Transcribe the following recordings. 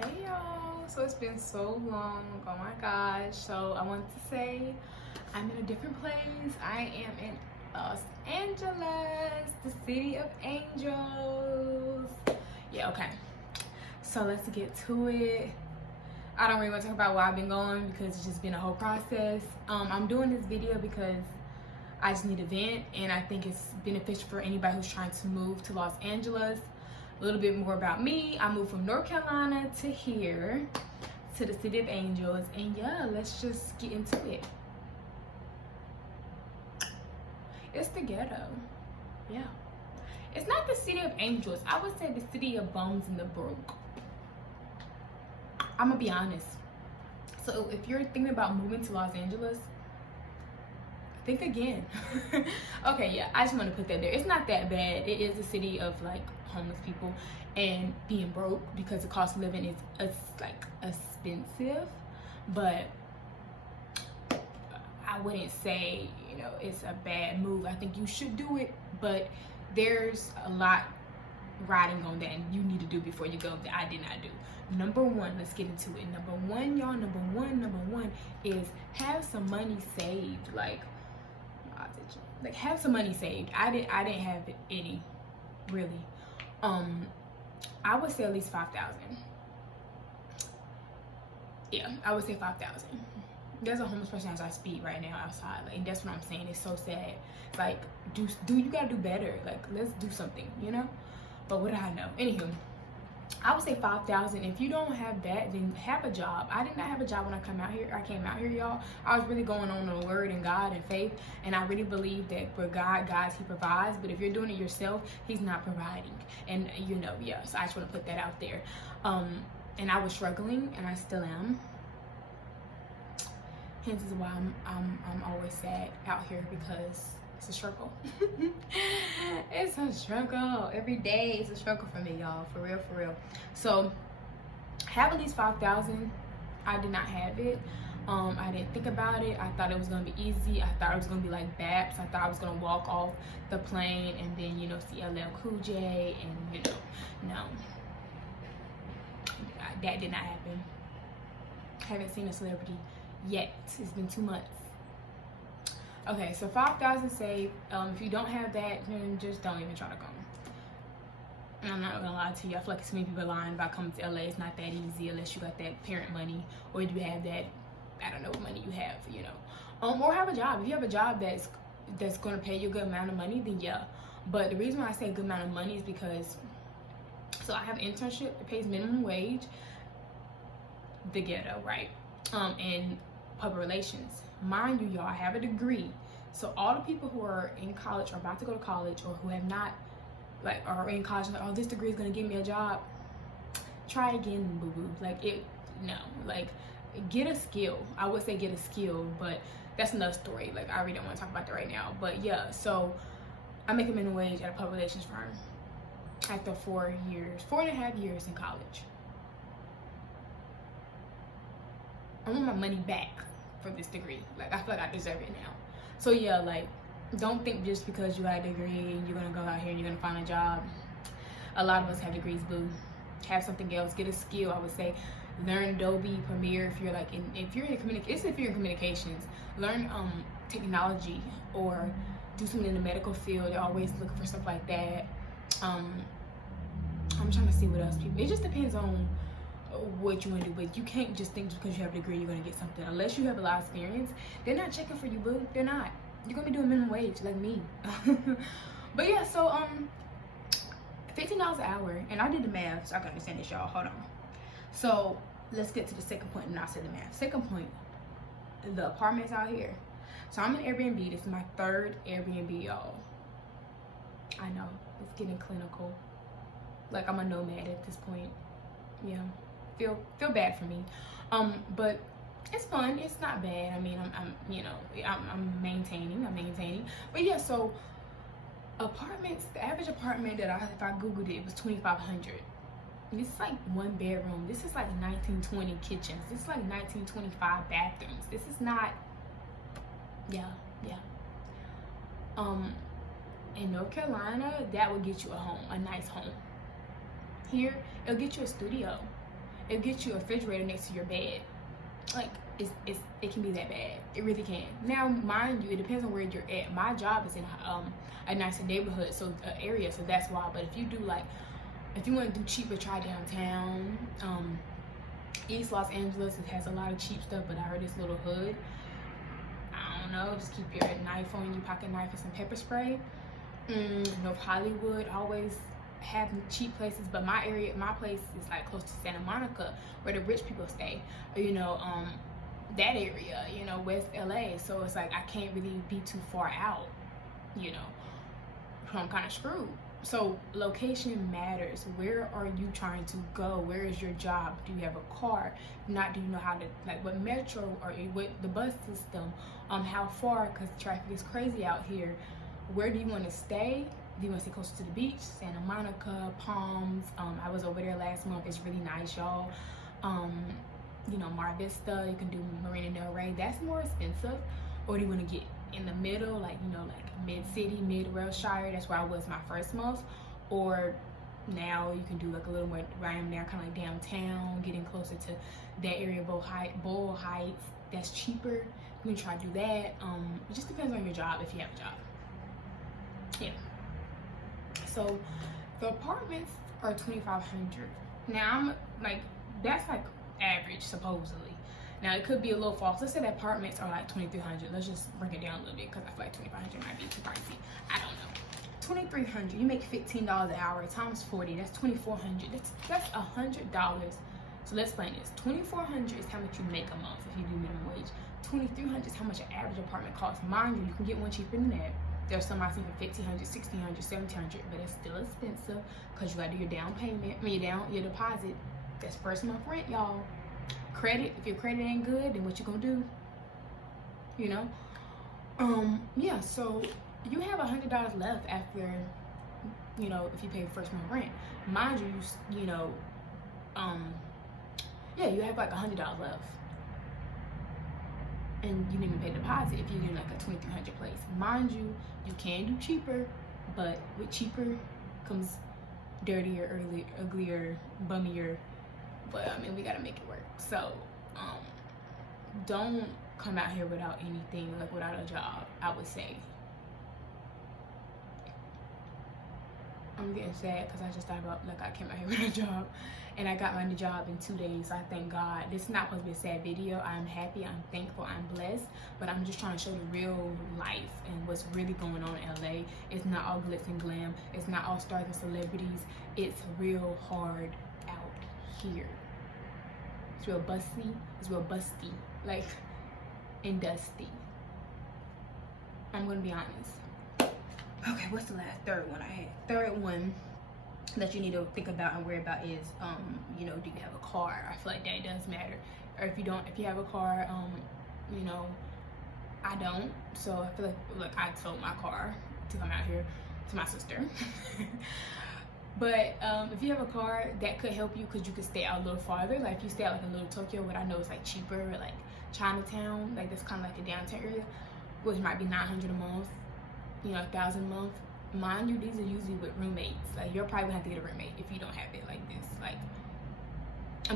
Hey y'all, so it's been so long, oh my gosh. So I wanted to say I'm in a different place. I am in Los Angeles, the city of angels. Yeah, okay, so let's get to it. I don't really want to talk about where I've been going because it's just been a whole process. I'm doing this video because I just need a vent, and I think it's beneficial for anybody who's trying to move to Los Angeles. A little bit more about me. I moved from North Carolina to here, to the city of angels, and yeah, let's just get into it. It's the ghetto. Yeah, it's not the city of angels. I would say the city of bums and the broke. I'm gonna be honest. So if you're thinking about moving to Los Angeles, think again. Okay, yeah, I just want to put that there. It's not that bad. It is a city of like homeless people and being broke because the cost of living is like expensive, but I wouldn't say, you know, it's a bad move. I think you should do it, but there's a lot riding on that and you need to do before you go that I did not do. Number one, let's get into it. Number one, y'all, number one is have some money saved. Like have some money saved. I didn't have any, really. I would say at least 5,000. Yeah, I would say 5,000. There's a homeless person as I speak right now outside, like, and that's what I'm saying. It's so sad. Like, do you gotta do better? Like, let's do something, you know. But what do I know? Anywho, I would say 5,000. If you don't have that, then have a job. I did not have a job when I came out here, y'all. I was really going on the word and God and faith, and I really believe that where God guides, He provides. But if you're doing it yourself, He's not providing. And you know, yeah. So I just want to put that out there. And I was struggling, and I still am. Hence is why I'm always sad out here, because it's a struggle. It's a struggle. Every day it's a struggle for me, y'all. For real. So have at least 5,000. I did not have it. I didn't think about it. I thought it was gonna be easy. I thought it was gonna be like Baps. I thought I was gonna walk off the plane and then, you know, see LL Cool J, and you know, no, that did not happen. Haven't seen a celebrity yet. It's been 2 months. Okay, so 5,000 saved. If you don't have that, then just don't even try to come. And I'm not gonna lie to you. I feel like so many people are lying about coming to LA. It's not that easy unless you got that parent money, or you have that, I don't know what money you have, you know. Or have a job. If you have a job that's gonna pay you a good amount of money, then yeah. But the reason why I say a good amount of money is because, so I have an internship. It pays minimum wage. The ghetto, right? And public relations. Mind you, y'all, I have a degree. So all the people who are in college or about to go to college, or who have not, like, are in college, like, oh, this degree is gonna give me a job. Try again, boo-boo. Like, get a skill. I would say get a skill, but that's another story. Like, I really don't want to talk about that right now. But yeah, so I make a minimum wage at a public relations firm after 4.5 years in college. I want my money back for this degree. Like, I feel like I deserve it now. So yeah, like, don't think just because you got a degree and you're gonna go out here and you're gonna find a job. A lot of us have degrees, boo. Have something else. Get a skill. I would say learn Adobe Premiere if you're like if you're in communications. Learn technology, or do something in the medical field. They're always looking for stuff like that. I'm trying to see what else people. It just depends on what you want to do, but you can't just think because you have a degree you're gonna get something. Unless you have a lot of experience, they're not checking for you, boo. They're not. You're gonna be doing minimum wage like me. But yeah, so $15 an hour, and I did the math so I can understand this, y'all. Hold on. So let's get to the second point, and I'll say the math. Second point, the apartments out here. So I'm in Airbnb. This is my 3rd Airbnb, y'all. I know it's getting clinical. Like, I'm a nomad at this point. Yeah. Feel bad for me, but it's fun. It's not bad. I mean, I'm maintaining. But yeah, so apartments. The average apartment that if I googled it was 2,500. This is like 1 bedroom. This is like 1920 kitchens. This is like 1925 bathrooms. This is not. Yeah. In North Carolina, that would get you a home, a nice home. Here, it'll get you a studio. it gets you a refrigerator next to your bed. Like, it can be that bad. It really can. Now, mind you, it depends on where you're at. My job is in a nicer neighborhood, so area, so that's why. But if you do like, if you want to do cheaper, try downtown. East Los Angeles, it has a lot of cheap stuff, but I heard this little hood. I don't know. Just keep your knife on you, pocket knife, and some pepper spray. North Hollywood always have cheap places, but my place is like close to Santa Monica, where the rich people stay. You know, that area. You know, West LA. So it's like I can't really be too far out. You know, so I'm kind of screwed. So location matters. Where are you trying to go? Where is your job? Do you have a car? Not do you know how to, like, what metro or what the bus system? How far? Because traffic is crazy out here. Where do you want to stay? Do you want to stay closer to the beach? Santa Monica, Palms. I was over there last month. It's really nice, y'all. You know, Mar Vista. You can do Marina Del Rey. That's more expensive. Or do you want to get in the middle, like, you know, like mid-city, mid-Wilshire? That's where I was my first month. Or now you can do like a little more where I am now, kind of like downtown, getting closer to that area, Bull Heights. That's cheaper. You can try to do that. It just depends on your job, if you have a job. Yeah. So the apartments are $2,500. Now I'm like, that's like average supposedly. Now it could be a little false. Let's say the apartments are like $2,300. Let's just bring it down a little bit because I feel like $2,500 might be too pricey. I don't know. $2,300. You make $15 an hour times 40. That's $2,400. That's $100. So let's explain this. $2,400 is how much you make a month if you do minimum wage. $2,300 is how much an average apartment costs. Mind you, you can get one cheaper than that. There's some I see for $1,500, $1,600, $1,700, but it's still expensive because you gotta do your down payment. I mean, your deposit. That's first month rent, y'all. Credit. If your credit ain't good, then what you gonna do? You know. Yeah. So you have $100 left after, you know, if you pay first month rent. Mind you, you know, yeah, you have like $100 left. And you didn't even pay deposit if you're in like a $2,300 place. Mind you, you can do cheaper, but with cheaper comes dirtier, uglier, bummier. But I mean, we gotta make it work. So, don't come out here without anything, like without a job, I would say. I'm getting sad because I just thought about, like, I came out here with a job and I got my new job in 2 days. I thank God. This is not supposed to be a sad video. I'm happy, I'm thankful, I'm blessed, but I'm just trying to show the real life and what's really going on in LA. It's not all glitz and glam. It's not all stars and celebrities. It's real hard out here. It's real busty, like, and dusty. I'm gonna be honest. Okay, what's the third one I had? Third one that you need to think about and worry about is, you know, do you have a car? I feel like that does matter. Or if you have a car, you know, I don't. So I feel like I sold my car to come out here to my sister. But if you have a car, that could help you because you could stay out a little farther. Like if you stay out like in Little Tokyo, what I know is like cheaper, like Chinatown, like that's kind of like a downtown area, which might be $900 a month. You know, $1,000 a month. Mind you, these are usually with roommates. Like you'll probably have to get a roommate if you don't have it like this. Like,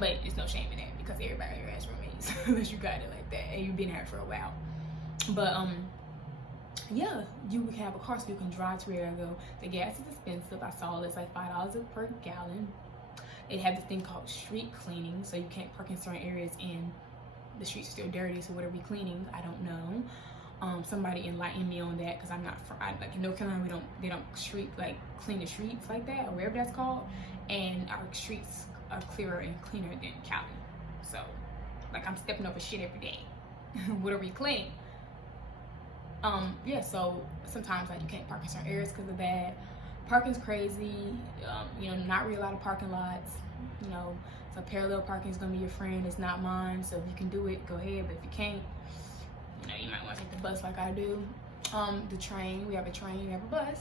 but there's no shame in that because everybody here has roommates unless you got it like that and you've been here for a while. But yeah, you can have a car so you can drive to where you go. The gas is expensive. I saw it's like $5 per gallon. It had this thing called street cleaning, so you can't park in certain areas and the streets are still dirty. So what are we cleaning? I don't know. Somebody enlighten me on that because I'm not like in North Carolina they don't clean the streets like that or wherever that's called, and our streets are clearer and cleaner than Cali. So like I'm stepping over shit every day. What are we cleaning? Yeah, so sometimes like you can't park in certain areas because of that. Parking's crazy. You know, not really a lot of parking lots. You know, so parallel parking is gonna be your friend. It's not mine. So if you can do it, go ahead. But if you can't, you know, you might want to take the bus like I do. The train, we have a train, we have a bus.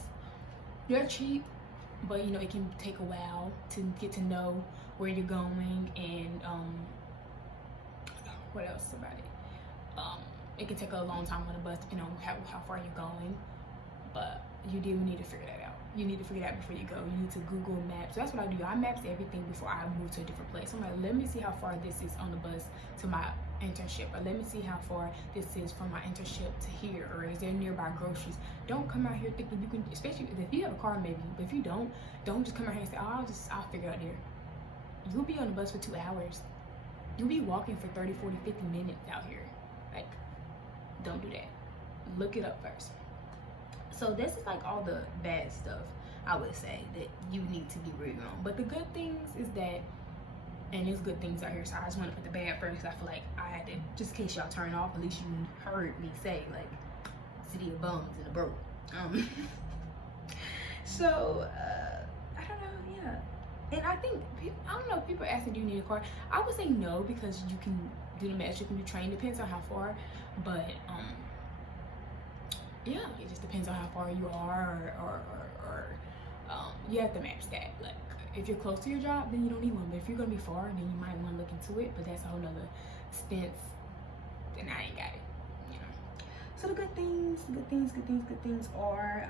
They're cheap, but you know, it can take a while to get to know where you're going and what else about it? It can take a long time on the bus depending on how far you're going, but you do need to figure that out. you need to figure it out before you go. You need to Google Maps. So that's what I do. I maps everything before I move to a different place. I'm like, let me see how far this is on the bus to my internship, or let me see how far this is from my internship to here, or is there nearby groceries. Don't come out here thinking you can, especially if you have a car maybe, but if you don't just come out here and say, oh, I'll figure it out there. You'll be on the bus for 2 hours. You'll be walking for 30, 40, 50 minutes out here. Like, don't do that. Look it up first. So this is like all the bad stuff, I would say, that you need to get rid of. But the good things is that, and there's good things out here, so I just want to put the bad first, because I feel like I had to, just in case y'all turn off, at least you heard me say, like, city of bums and the broke. So, I don't know, yeah. And I think, I don't know, people are asking, do you need a car? I would say no, because you can do the match, you can do train, depends on how far, but, yeah, it just depends on how far you are, or you have to match that. Like, if you're close to your job, then you don't need one, but if you're gonna be far, then you might want to look into it, but that's a whole nother expense, and I ain't got it, you know. So the good things are,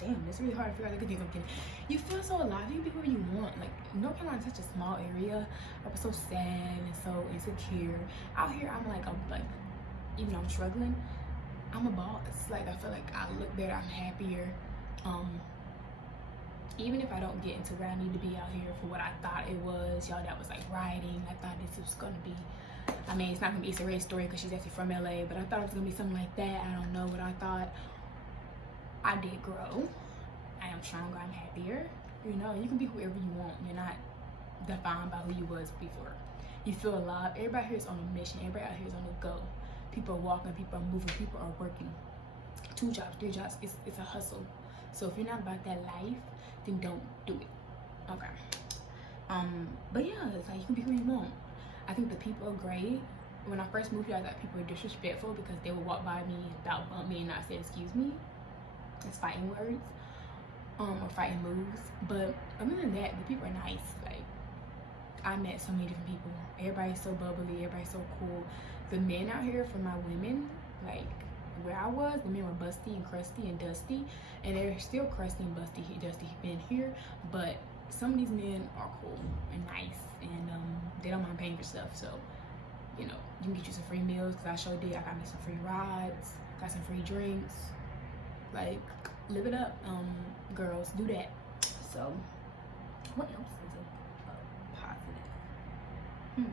damn, it's really hard to figure out the good things. I'm kidding. You feel so alive. You can be where you want. Like, North Carolina is such a small area. I was so sad and so insecure. Out here, I'm like, even though I'm struggling, I'm a boss. Like, I feel like I look better. I'm happier. Even if I don't get into where I need to be out here for what I thought it was, y'all, that was like writing. I thought this was gonna be, I mean, it's not gonna be Issa Rae's story because she's actually from LA, but I thought it was gonna be something like that. I don't know what I thought. I did grow. I am stronger. I'm happier. You know, you can be whoever you want. You're not defined by who you was before. You feel alive. Everybody here is on a mission. Everybody out here is on the go. People are walking. People are moving. People are working. 2 jobs, 3 jobs. It's a hustle. So if you're not about that life, then don't do it. Okay. But yeah, it's like you can be who you want. I think the people are great. When I first moved here, I thought people were disrespectful because they would walk by me, about bump me, and not say excuse me. It's fighting words, or fighting moves. But other than that, the people are nice. Like, I met so many different people. Everybody's so bubbly. Everybody's so cool. The men out here, for my women, like where I was, the men were busty and crusty and dusty, and they're still crusty and busty, dusty men here. But some of these men are cool and nice, and they don't mind paying for stuff. So, you know, you can get you some free meals, because I sure did. I got me some free rides, got some free drinks. Like, live it up, girls, do that. So, what else is a positive?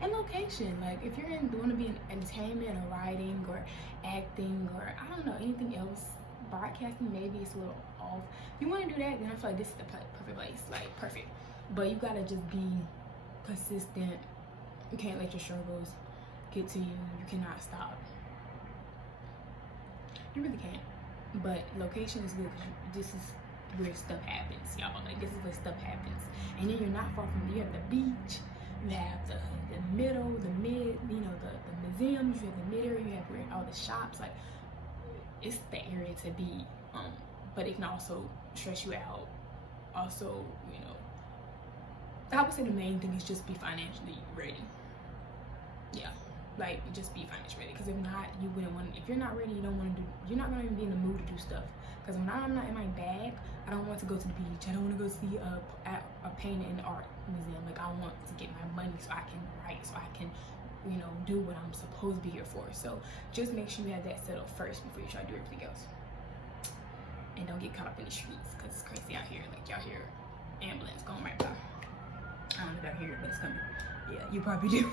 And location. Like, if you're want to be in entertainment or writing or acting or I don't know, anything else, broadcasting, maybe it's a little off. If you want to do that, then I feel like this is the perfect place. Like, perfect. But you gotta just be consistent. You can't let your struggles get to you. You cannot stop. You really can't. But location is good because this is where stuff happens, y'all. Like, this is where stuff happens. And then you're not far from, you have the beach, you have the middle, the mid, you know, the museums, you have the mid area, you have all the shops. Like, it's the area to be. But it can also stress you out. Also, you know, I would say the main thing is just be financially ready. Yeah. Like, just be financially ready, because if not, you wouldn't want. If you're not ready, you don't want to do. You're not gonna even be in the mood to do stuff. Because when I'm not in my bag, I don't want to go to the beach. I don't want to go see a painting in the art museum. Like, I want to get my money so I can write, so I can, you know, do what I'm supposed to be here for. So just make sure you have that settled first before you try to do everything else. And don't get caught up in the streets, because it's crazy out here. Like, y'all hear ambulance going right by. I don't know if y'all hear it, but it's coming. Yeah, you probably do.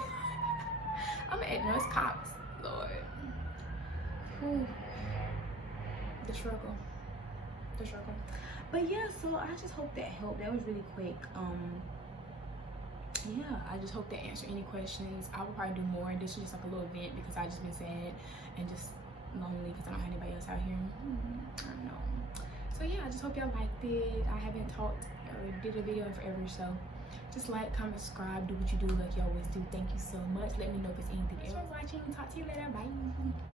I'm at nurse cops, Lord. Whew. The struggle. But yeah, so I just hope that helped. That was really quick. Yeah, I just hope that answered any questions. I will probably do more. This is just like a little event because I just been sad and just lonely because I don't have anybody else out here. I don't know. So yeah, I just hope y'all liked it. I haven't talked or did a video in forever, so just like, comment, subscribe, do what you do like you always do. Thank you so much. Let me know if it's anything else. Thanks for watching. Talk to you later. Bye.